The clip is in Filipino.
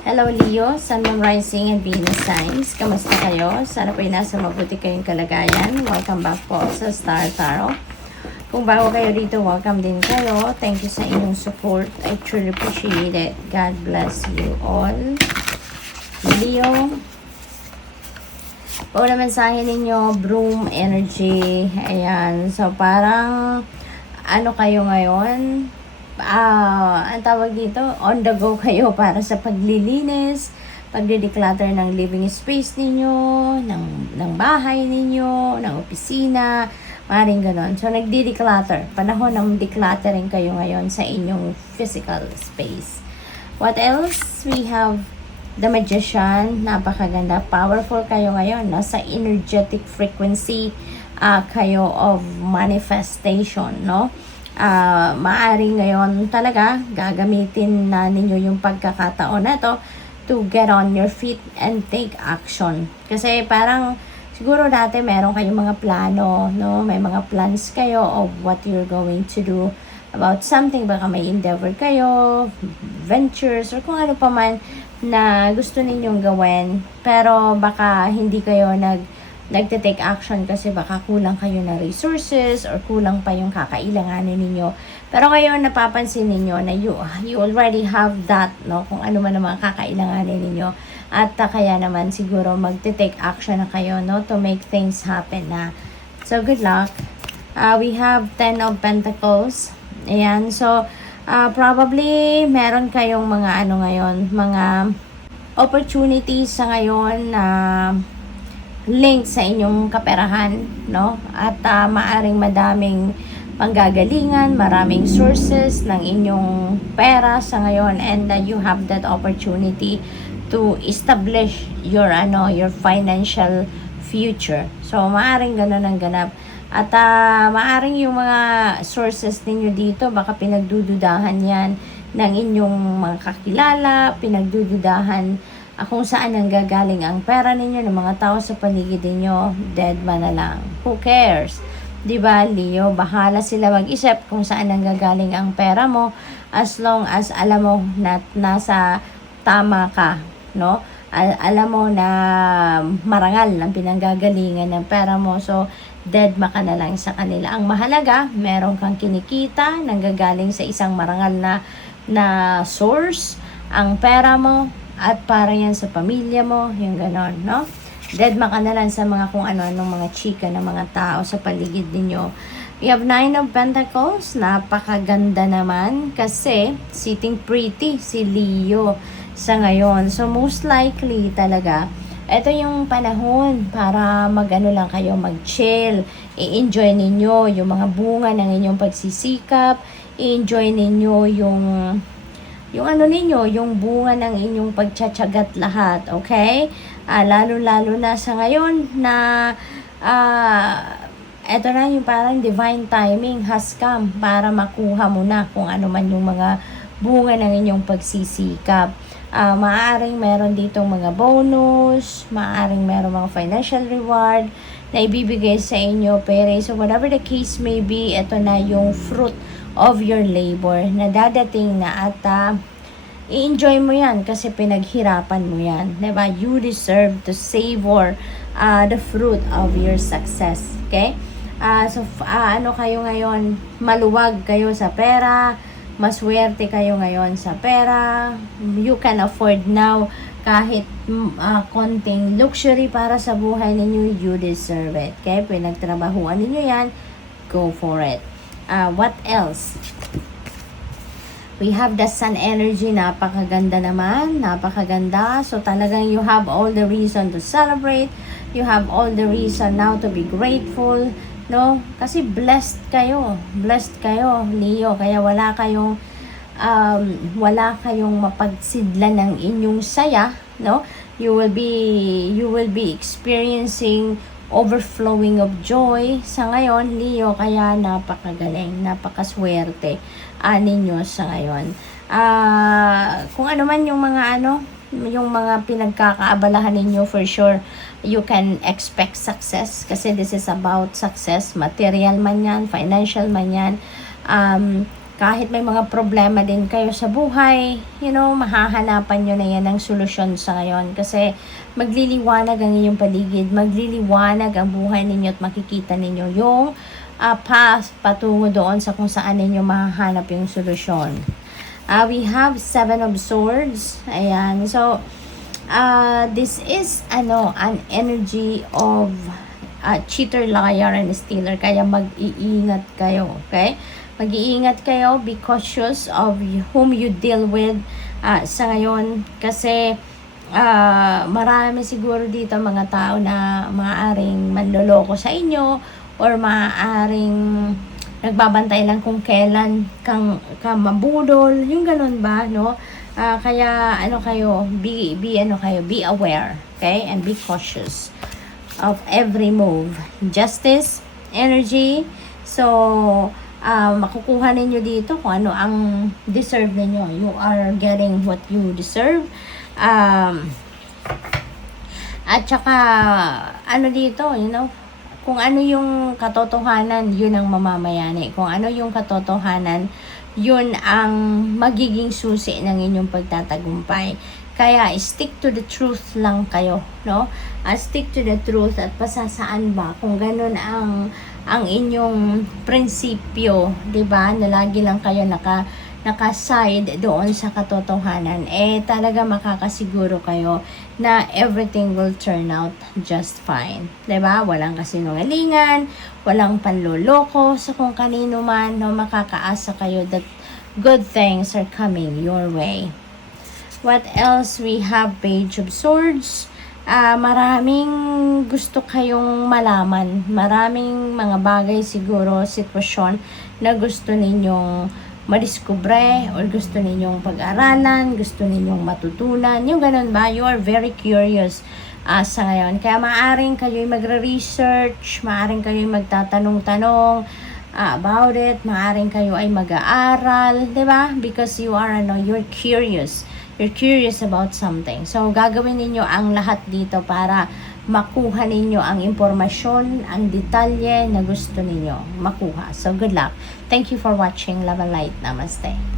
Hello Leo, Sun, Moon, Rising, and Venus signs. Kamusta kayo? Sana po ay nasa mabuti kayong kalagayan. Welcome back po sa Star Tarot. Kung bago kayo dito, welcome din kayo. Thank you sa inyong support. I truly appreciate it. God bless you all. Leo, o naman sa akin ninyo, broom energy. Ayan. So, parang ano kayo ngayon? Ang tawag dito, on the go kayo para sa paglilinis, pagde-declutter ng living space ninyo, ng bahay ninyo, ng opisina, maring ganon. So, nagde-declutter. Panahon ng decluttering kayo ngayon sa inyong physical space. What else? We have the Magician. Napakaganda. Powerful kayo ngayon. Nasa energetic frequency kayo of manifestation, no? Maaring ngayon talaga gagamitin na ninyo yung pagkakataon na to to get on your feet and take action. Kasi parang siguro dati meron kayong mga plano, no? May mga plans kayo of what you're going to do about something. Baka may endeavor kayo, ventures, or kung ano pa man na gusto ninyong gawin. Pero baka hindi kayo nagte-take action kasi baka kulang kayo na resources or kulang pa yung kakailanganin ninyo. Pero ngayon napapansin ninyo na you already have that, no? Kung ano man ang mga kakailanganin ninyo. At kaya naman siguro magte-take action na kayo, no? To make things happen na. So, good luck. We have 10 of Pentacles. Ayan. So, probably meron kayong mga ano ngayon, mga opportunities sa ngayon na link sa inyong kaperahan, no? At maaring madaming panggagalingan, maraming sources ng inyong pera sa ngayon, and you have that opportunity to establish your financial future. So maaring ganun ang ganap. At maaring yung mga sources ninyo dito, baka pinagdududahan yan ng inyong mga kakilala, pinagdududahan kung saan ang gagaling ang pera ninyo ng mga tao sa paligid ninyo. Dead man na lang. Who cares? Diba, Leo? Bahala sila mag-isip kung saan ang gagaling ang pera mo as long as alam mo na nasa tama ka, no? Alam mo na marangal ang pinanggagalingan ng pera mo. So, dead ma ka na lang sa kanila. Ang mahalaga, meron kang kinikita nanggagaling sa isang marangal na source. Ang pera mo, at para yan sa pamilya mo, yung ganon, no? Dead ma ka na lang sa mga kung ano-anong mga chika ng mga tao sa paligid ninyo. We have 9 of Pentacles. Napakaganda naman kasi sitting pretty si Leo sa ngayon. So, most likely talaga, ito yung panahon para mag-ano lang kayo, mag-chill. I-enjoy ninyo yung mga bunga ng inyong pagsisikap. I-enjoy ninyo yung ano ninyo, yung bunga ng inyong pagtsatsagat lahat, okay? Lalo-lalo na sa ngayon na eto na yung parang divine timing has come para makuha mo na kung ano man yung mga bunga ng inyong pagsisikap. Maaaring meron ditong mga bonus, maaaring meron mga financial reward na ibibigay sa inyo, pero so whatever the case may be, eto na yung fruit of your labor na dadating na, at i-enjoy mo yan kasi pinaghirapan mo yan, diba? You deserve to savor the fruit of your success, okay? So ano kayo ngayon, maluwag kayo sa pera, maswerte kayo ngayon sa pera. You can afford now kahit konting luxury para sa buhay ninyo. You deserve it, okay? Pinagtrabahuan ninyo yan, go for it. What else? We have the sun energy. Napakaganda naman. Napakaganda. So talagang you have all the reason to celebrate. You have all the reason now to be grateful. No? Kasi blessed kayo. Blessed kayo, Leo. Kaya wala kayong mapagsidlan ng inyong saya. No? You will be experiencing overflowing of joy sa ngayon, Leo. Kaya napakagaling, napakaswerte ninyo sa ngayon. Kung ano man yung mga pinagkakaabalahan ninyo, for sure you can expect success kasi this is about success, material man yan, financial man yan. kahit may mga problema din kayo sa buhay, mahahanapan nyo na yan ng solusyon sa ngayon. Kasi magliliwanag ang inyong paligid, magliliwanag ang buhay ninyo at makikita ninyo yung path patungo doon sa kung saan ninyo mahahanap yung solusyon. We have 7 of Swords. Ayan. So, this is an energy of cheater, liar, and stealer. Kaya mag-iingat kayo. Okay? Mag-iingat kayo, be cautious of whom you deal with sa ngayon. Kasi marami siguro dito mga tao na maaaring manloloko sa inyo or maaaring nagbabantay lang kung kailan ka mabudol. Yung ganun ba, no? Kaya be aware, okay? And be cautious of every move. Justice, energy. So, makukuha ninyo dito kung ano ang deserve ninyo. You are getting what you deserve. At saka, dito, kung ano yung katotohanan, yun ang mamamayani. Kung ano yung katotohanan, yun ang magiging susi ng inyong pagtatagumpay. Kaya, stick to the truth lang kayo, no? Stick to the truth at pasasaan ba kung ganun ang inyong prinsipyo, 'di ba? Na lagi lang kayo naka-side doon sa katotohanan, talaga makakasiguro kayo na everything will turn out just fine. 'Di ba? Walang kasinungalingan, walang panloloko sa kung kanino man, no? Makakaasa kayo that good things are coming your way. What else? We have Page of Swords. Maraming gusto kayong malaman. Maraming mga bagay siguro, sitwasyon na gusto ninyong madiskubre or gusto ninyong pag-aralan, gusto ninyong matutunan. Yung ganun ba? You are very curious sa ngayon. Kaya maaaring kayo'y magre-research, maaaring kayo'y magtatanong-tanong about it, maaaring kayo ay mag-aaral, 'di ba? Because you are you're curious. You're curious about something. So, gagawin ninyo ang lahat dito para makuha ninyo ang impormasyon, ang detalye na gusto ninyo makuha. So, good luck. Thank you for watching. Love and light. Namaste.